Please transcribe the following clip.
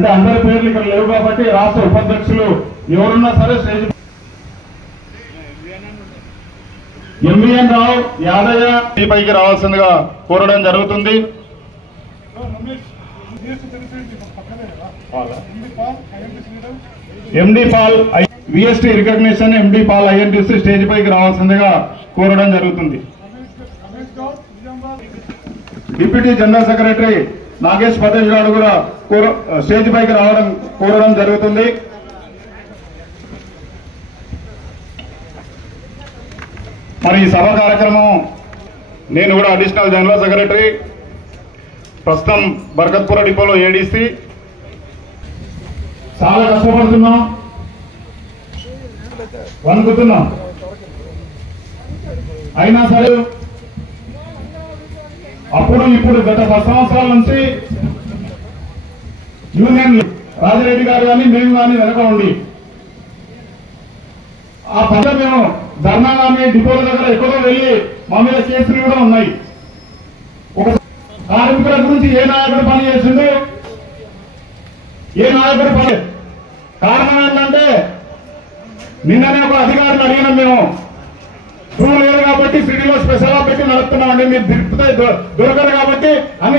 అంటే అందరి పేర్లు ఇక్కడ లేవు కాబట్టి రాష్ట్ర ఉపాధ్యక్షులు ఎవరున్నా సరే స్టేజ్ ఎంవిఎన్ రావు యాదయ్య పైకి రావాల్సిందిగా కోరడం జరుగుతుంది. ఎండి పాల్ విఎస్టీ రికగ్నిషన్ ఎండి పాల్ ఐఎన్టీసీ స్టేజ్ పైకి రావాల్సిందిగా కోరడం జరుగుతుంది. Deputy general secretary Nagesh Patel గారు కూడా స్టేజ్ పైకి కోరడం జరుగుతుంది. మరి ఈ సభ కార్యక్రమం నేను కూడా అడిషనల్ జనరల్ సెక్రటరీ, ప్రస్తుతం బర్కత్పుర డిపోలో ఏడీసీ. చాలా కష్టపడుతున్నాం, వణుకుతున్నాం, అయినా సరే అప్పుడు ఇప్పుడు గత 10 సంవత్సరాల నుంచి యూనియన్ రాజిరెడ్డి గారు కానీ మేము కానీ వెనక ఉండి ఆ పట్ల మేము ధర్నా కానీ డిపోల దగ్గర ఎక్కడో వెళ్ళి మా మీద కేసులు కూడా ఉన్నాయి. ఒక కార్మికుల గురించి ఏ నాయకుడు పని చేసిండు, ఏ నాయకుడు పని కారణం ఏంటంటే నిన్ననే ఒక అధికారిని అడిగినాం. మేము ప్రూవ్ లేదు కాబట్టి సిటీలో స్పెషల్ గా పెట్టి నడుపుతున్నామండి, మీరు దొరకదు కాబట్టి అన్ని